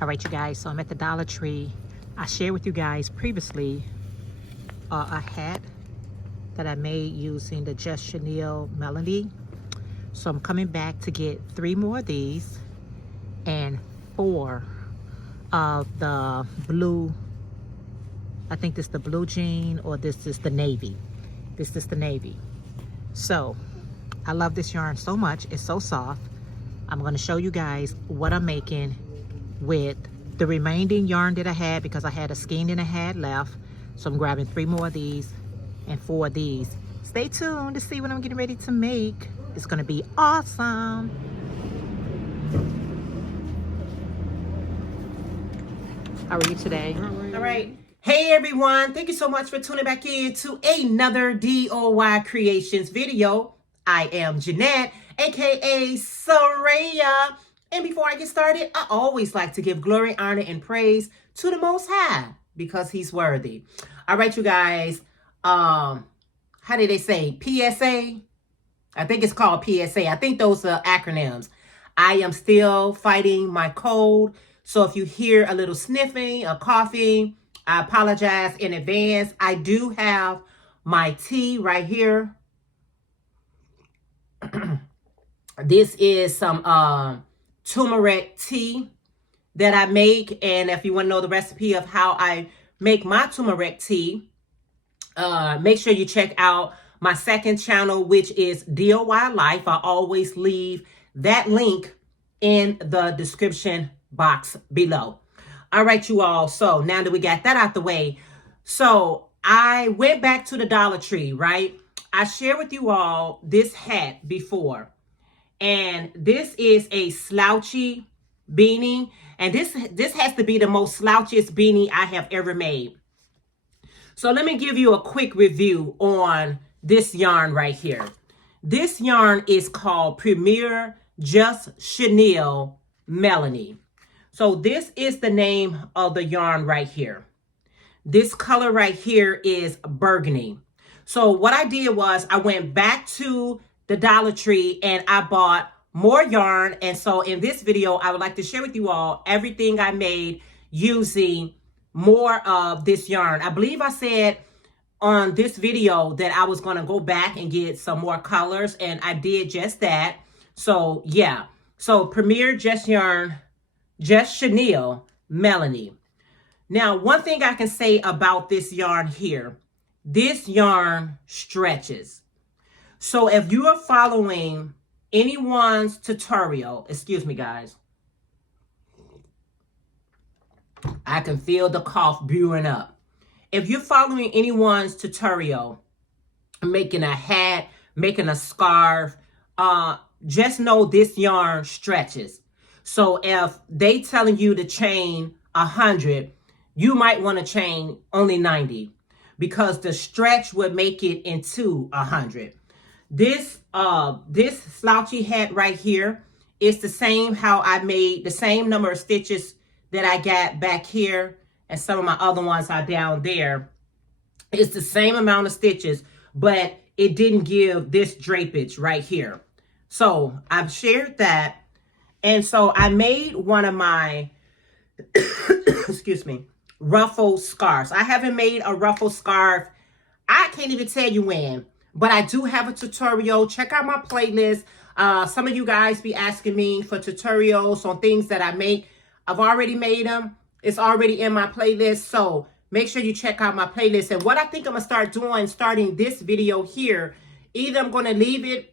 All right, you guys, so I'm at the Dollar Tree. I shared with you guys previously a hat that I made using the Just Chenille Melody. So I'm coming back to get 3 more of these and 4 of the blue, I think this is the blue jean, or this is the navy. This is the navy. So I love this yarn so much. It's so soft. I'm going to show you guys what I'm making with the remaining yarn that I had, because I had a skein and a hat left. So I'm grabbing 3 more of these and 4 of these. Stay tuned to see what I'm getting ready to make. It's going to be awesome. How are you today? All right. Hey everyone, thank you so much for tuning back in to another Doycreations video. I am Jeanette, aka Sarayah. And before I get started, I always like to give glory, honor, and praise to the Most High because He's worthy. All right, you guys. How did they say? PSA? I think it's called PSA. I think those are acronyms. I am still fighting my cold. So if you hear a little sniffing or coughing, I apologize in advance. I do have my tea right here. This is some turmeric tea that I make. And if you want to know the recipe of how I make my turmeric tea, make sure you check out my second channel, which is DIY Life. I always leave that link in the description box below. All right, you all. So now that we got that out the way, so I went back to the Dollar Tree, right? I shared with you all this hat before. And this is a slouchy beanie. And this has to be the most slouchiest beanie I have ever made. So let me give you a quick review on this yarn right here. This yarn is called Premier Just Chenille Melody. So this is the name of the yarn right here. This color right here is Burgundy. So what I did was I went back to the Dollar Tree and I bought more yarn. And so in this video, I would like to share with you all everything I made using more of this yarn. I believe I said on this video that I was going to go back and get some more colors, and I did just that. So yeah, so Premier Just Chenille Melody. Now, one thing I can say about this yarn here, this yarn stretches. So if you are following anyone's tutorial, excuse me guys, I can feel the cough brewing up. If you're following anyone's tutorial, making a hat, making a scarf, just know this yarn stretches. So if they telling you to chain 100, you might want to chain only 90 because the stretch would make it into 100. This slouchy hat right here is the same how I made the same number of stitches that I got back here, and some of my other ones are down there. It's the same amount of stitches, but it didn't give this drapage right here. So I've shared that. And so I made one of my, excuse me, ruffle scarves. I haven't made a ruffle scarf. I can't even tell you when, but I do have a tutorial. Check out my playlist. Some of you guys be asking me for tutorials on things that I make. I've already made them. It's already in my playlist. So make sure you check out my playlist. And what I think I'm going to start doing, starting this video here, either I'm going to leave it,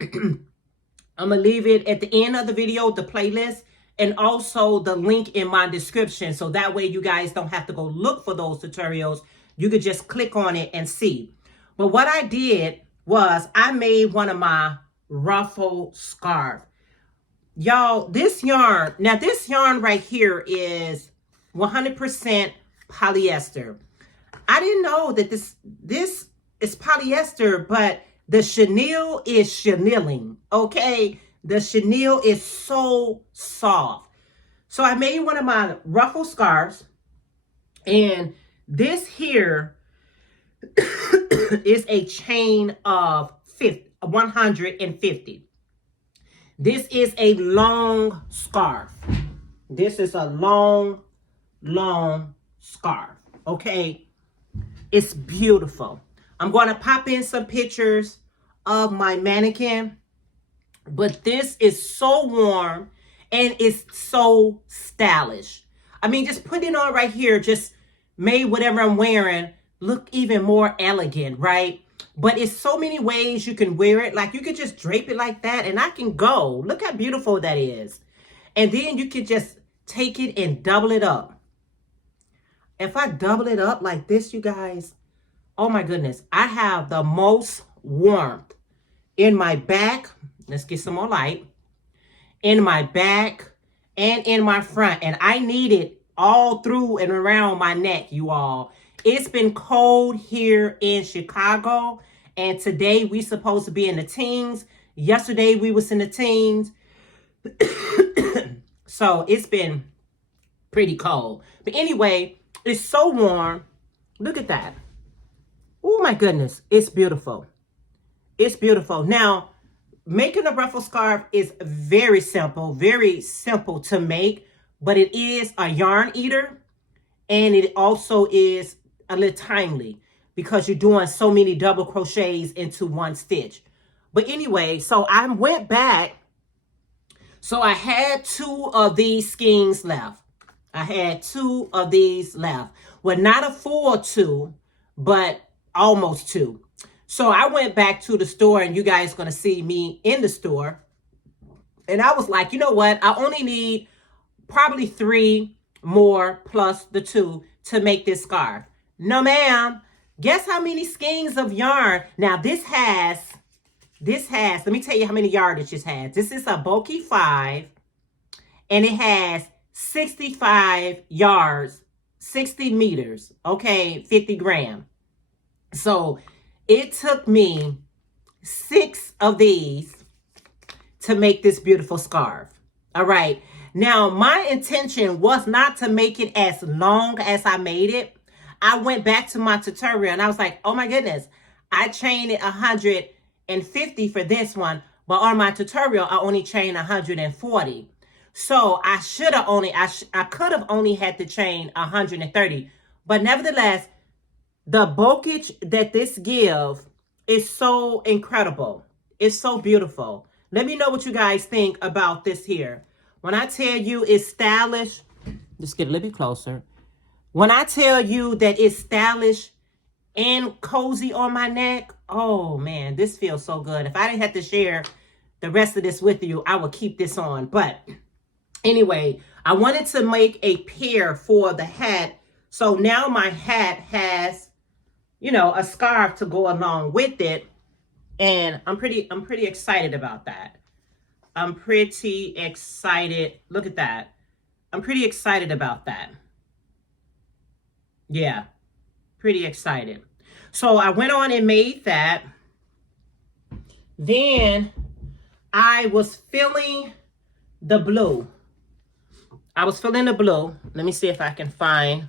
I'm going to leave it at the end of the video, the playlist, and also the link in my description. So that way you guys don't have to go look for those tutorials. You could just click on it and see. But what I did was I made one of my ruffle scarf. Y'all, this yarn, now this yarn right here is 100% polyester. I didn't know that this is polyester, but the chenille is chenilling, okay? The chenille is so soft. So I made one of my ruffle scarves, and this here is a chain of 150. This is a long scarf. This is a long long scarf. Okay, it's beautiful. I'm going to pop in some pictures of my mannequin, but this is so warm and it's so stylish. I mean, just put it on right here, just made whatever I'm wearing look even more elegant, right? But it's so many ways you can wear it. Like, you could just drape it like that and I can go. Look how beautiful that is. And then you can just take it and double it up. If I double it up like this, you guys, oh my goodness, I have the most warmth in my back. Let's get some more light. In my back and in my front. And I need it all through and around my neck, you all. It's been cold here in Chicago. And today we supposed to be in the teens. Yesterday we was in the teens. So it's been pretty cold. But anyway, it's so warm. Look at that. Oh my goodness. It's beautiful. It's beautiful. Now, making a ruffle scarf is very simple to make, but it is a yarn eater, and it also is a little timely because you're doing so many double crochets into one stitch. But anyway, so I went back. So I had 2 of these skeins left. I had 2 of these left. Well, not a full 2, but almost 2. So I went back to the store, and you guys going to see me in the store. And I was like, you know what? I only need probably 3 more plus the 2 to make this scarf. No, ma'am. Guess how many skeins of yarn? Now, this has, let me tell you how many yardage this has. This is a bulky 5, and it has 65 yards, 60 meters, okay, 50 grams. So it took me 6 of these to make this beautiful scarf. All right. Now, my intention was not to make it as long as I made it. I went back to my tutorial and I was like, oh my goodness, I chained it 150 for this one, but on my tutorial, I only chained 140. So I should have only, I could have only had to chain 130, but nevertheless, the bulkage that this gives is so incredible. It's so beautiful. Let me know what you guys think about this here. When I tell you it's stylish, just get a little bit closer. When I tell you that it's stylish and cozy on my neck, oh man, this feels so good. If I didn't have to share the rest of this with you, I would keep this on. But anyway, I wanted to make a pair for the hat. So now my hat has, you know, a scarf to go along with it. And I'm pretty excited about that. I'm pretty excited. Look at that. I'm pretty excited about that. Yeah, pretty excited. So I went on and made that. Then I was filling the blue. Let me see if I can find.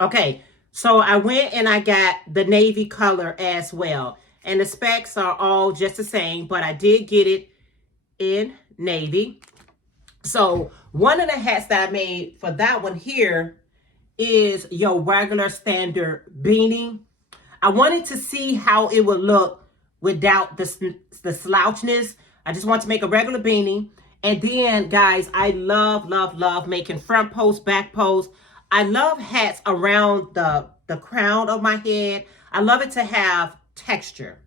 Okay, so I went and I got the navy color as well. And the specs are all just the same, but I did get it in navy. So one of the hats that I made for that one here is your regular standard beanie. I wanted to see how it would look without the slouchness. I just want to make a regular beanie. And then, guys, I love making front post, back post. I love hats around the crown of my head. I love it to have texture.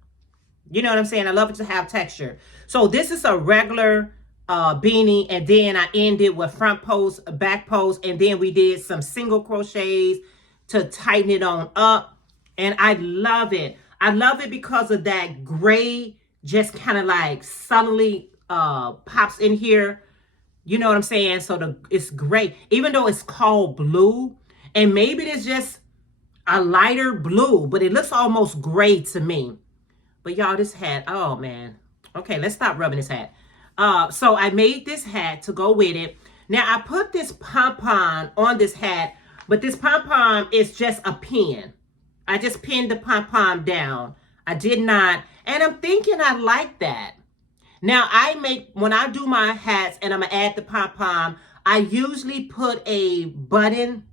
You know what I'm saying? I love it to have texture. So this is a regular beanie, and then I ended with front post, back post, and then we did some single crochets to tighten it on up. And I love it. I love it because of that gray just kind of like subtly pops in here. You know what I'm saying? So it's great. Even though it's called blue, and maybe it's just a lighter blue, but it looks almost gray to me. But y'all, this hat, oh man. Okay, let's stop rubbing this hat. So I made this hat to go with it. Now I put this pom-pom on this hat, but this pom-pom is just a pin. I just pinned the pom-pom down. I did not, and I'm thinking I like that. Now when I do my hats and I'm gonna add the pom-pom, I usually put a button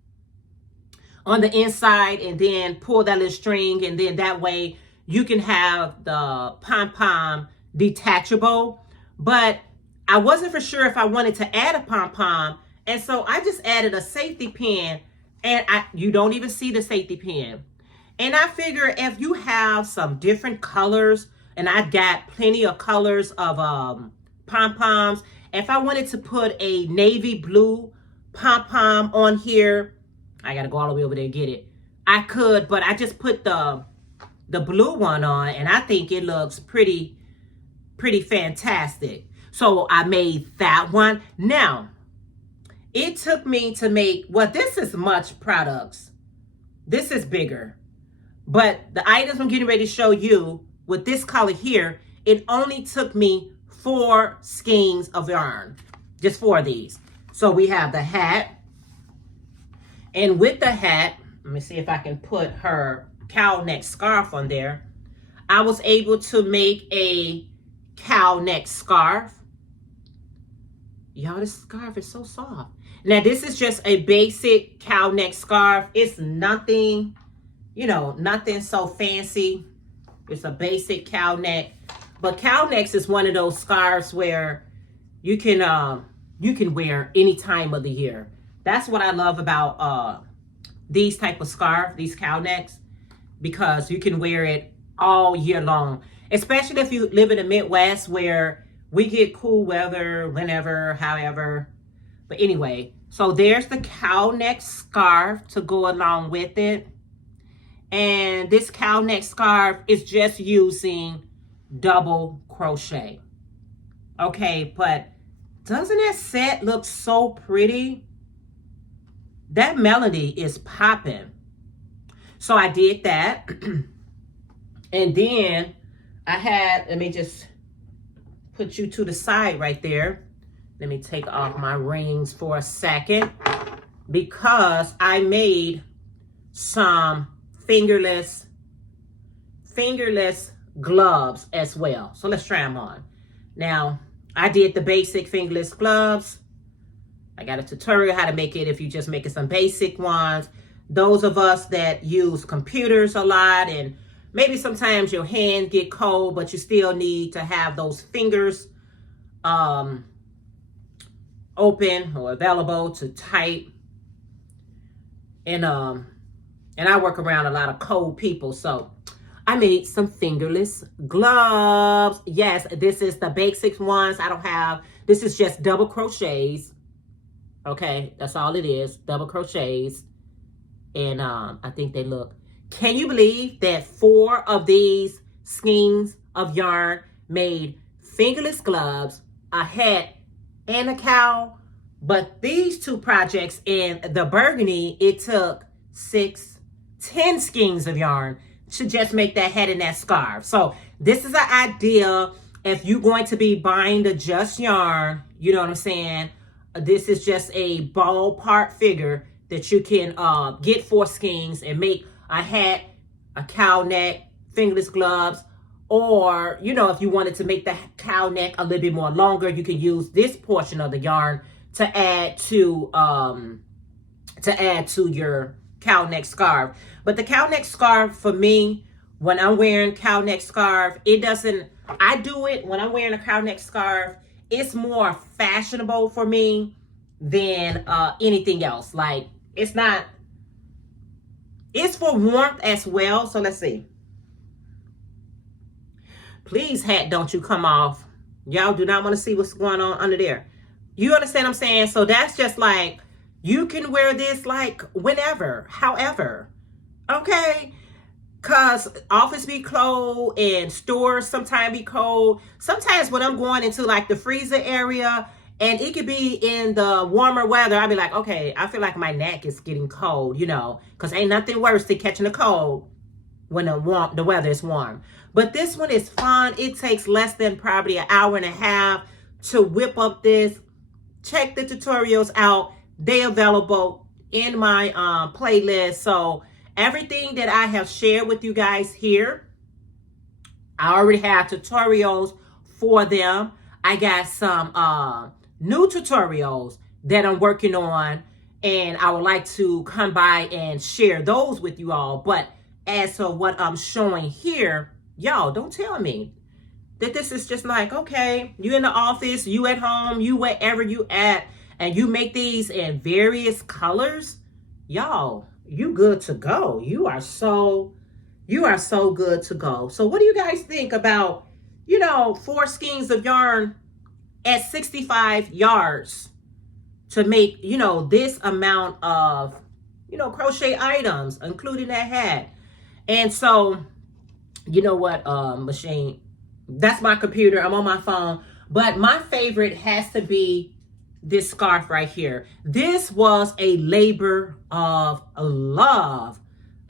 on the inside and then pull that little string, and then that way you can have the pom-pom detachable. But I wasn't for sure if I wanted to add a pom-pom, and so I just added a safety pin, and you don't even see the safety pin. And I figure if you have some different colors, and I got plenty of colors of pom-poms, if I wanted to put a navy blue pom-pom on here, I gotta go all the way over there and get it. I could, but I just put the blue one on, and I think it looks pretty fantastic. So I made that one. Now, it took me to make, well, this is much products. This is bigger. But the items I'm getting ready to show you with this color here, it only took me 4 skeins of yarn. Just 4 of these. So we have the hat. And with the hat, let me see if I can put her cow neck scarf on there. I was able to make a cow neck scarf. Y'all, this scarf is so soft. Now, this is just a basic cow neck scarf. It's nothing, you know, nothing so fancy. It's a basic cow neck. But cow necks is one of those scarves where you can wear any time of the year. That's what I love about these type of scarf, these cow necks, because you can wear it all year long. Especially if you live in the Midwest where we get cool weather whenever, however. But anyway, so there's the cow neck scarf to go along with it. And this cow neck scarf is just using double crochet. Okay, but doesn't that set look so pretty? That melody is popping. So I did that. And then I had, let me just put you to the side right there. Let me take off my rings for a second, because I made some fingerless gloves as well. So let's try them on. Now, I did the basic fingerless gloves. I got a tutorial how to make it if you're just making some basic ones. Those of us that use computers a lot, and maybe sometimes your hands get cold, but you still need to have those fingers open or available to type. And I work around a lot of cold people, so I made some fingerless gloves. Yes, this is the basic ones. I don't have, this is just double crochets. Okay, that's all it is, double crochets. And I think they look, can you believe that 4 of these skeins of yarn made fingerless gloves, a hat, and a cowl? But these 2 projects in the Burgundy, it took 10 skeins of yarn to just make that hat and that scarf. So this is an idea if you're going to be buying the just yarn, you know what I'm saying? This is just a ballpark figure that you can get 4 skeins and make a hat, a cow neck, fingerless gloves, or, you know, if you wanted to make the cow neck a little bit more longer, you can use this portion of the yarn to add to your cow neck scarf. But the cow neck scarf, for me, when I'm wearing cow neck scarf, it doesn't, I do it when I'm wearing a cow neck scarf, it's more fashionable for me than anything else. Like, it's not, it's for warmth as well. So let's see. Please, hat, don't you come off. Y'all do not want to see what's going on under there. You understand what I'm saying? So that's just like, you can wear this like whenever, however, okay? Because office be cold and stores sometimes be cold. Sometimes when I'm going into like the freezer area and it could be in the warmer weather, I'll be like, okay, I feel like my neck is getting cold, you know, because ain't nothing worse than catching a cold when the weather is warm. But this one is fun. It takes less than probably an hour and a half to whip up this. Check the tutorials out. They're available in my playlist. So everything that I have shared with you guys here, I already have tutorials for them. I got some new tutorials that I'm working on, and I would like to come by and share those with you all. But as for what I'm showing here, y'all, don't tell me that this is just like, okay, you in the office, you at home, you wherever you at, and you make these in various colors. Y'all, you good to go. You are so good to go. So what do you guys think about, 4 skeins of yarn at 65 yards to make, this amount of, crochet items, including that hat? And so, you know what, machine, that's my computer. I'm on my phone. But my favorite has to be this scarf right here. This was a labor of love.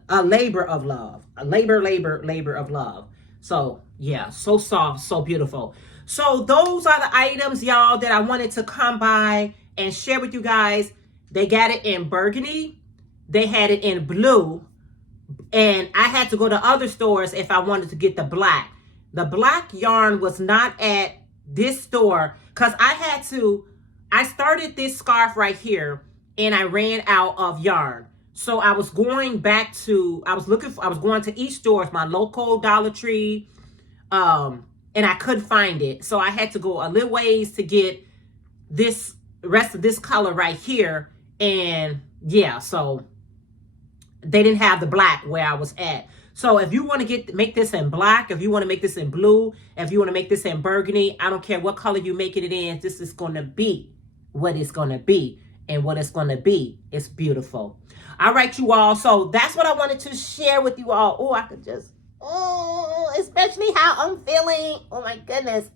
A labor of love. A labor of love. So, yeah, so soft, so beautiful. So those are the items, y'all, that I wanted to come by and share with you guys. They got it in burgundy. They had it in blue. And I had to go to other stores if I wanted to get the black. The black yarn was not at this store because I started this scarf right here and I ran out of yarn. So I was going back to, I was going to each store, my local Dollar Tree, and I couldn't find it. So I had to go a little ways to get this rest of this color right here. And yeah, so they didn't have the black where I was at. So if you want to make this in black, if you want to make this in blue, if you want to make this in burgundy, I don't care what color you making it in, this is going to be what it's going to be. And what it's going to be, it's beautiful. All right, you all. So that's what I wanted to share with you all. Oh, I could just, especially how I'm feeling. Oh my goodness.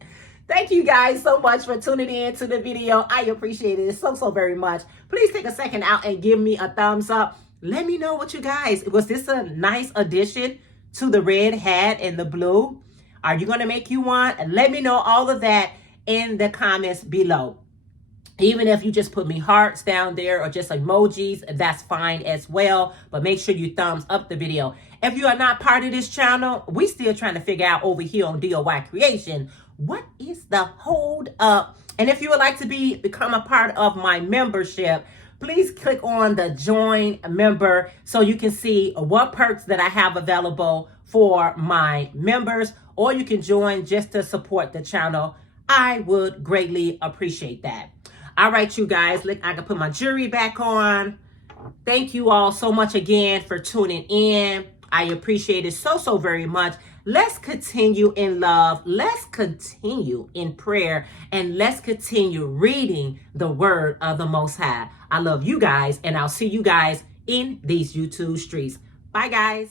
Thank you guys so much for tuning in to the video. I appreciate it so very much. Please take a second out and give me a thumbs up. Let me know what you guys, was this a nice addition to the red hat and the blue? Are you going to make you one? And let me know all of that in the comments below. Even if you just put me hearts down there or just emojis, that's fine as well. But make sure you thumbs up the video. If you are not part of this channel, we still trying to figure out over here on Doycreations, what is the hold up? And if you would like to become a part of my membership, please click on the join member so you can see what perks that I have available for my members, or you can join just to support the channel. I would greatly appreciate that. All right, you guys, look, I can put my jewelry back on. Thank you all so much again for tuning in. I appreciate it so very much. Let's continue in love. Let's continue in prayer. And let's continue reading the word of the Most High. I love you guys, and I'll see you guys in these YouTube streets. Bye, guys.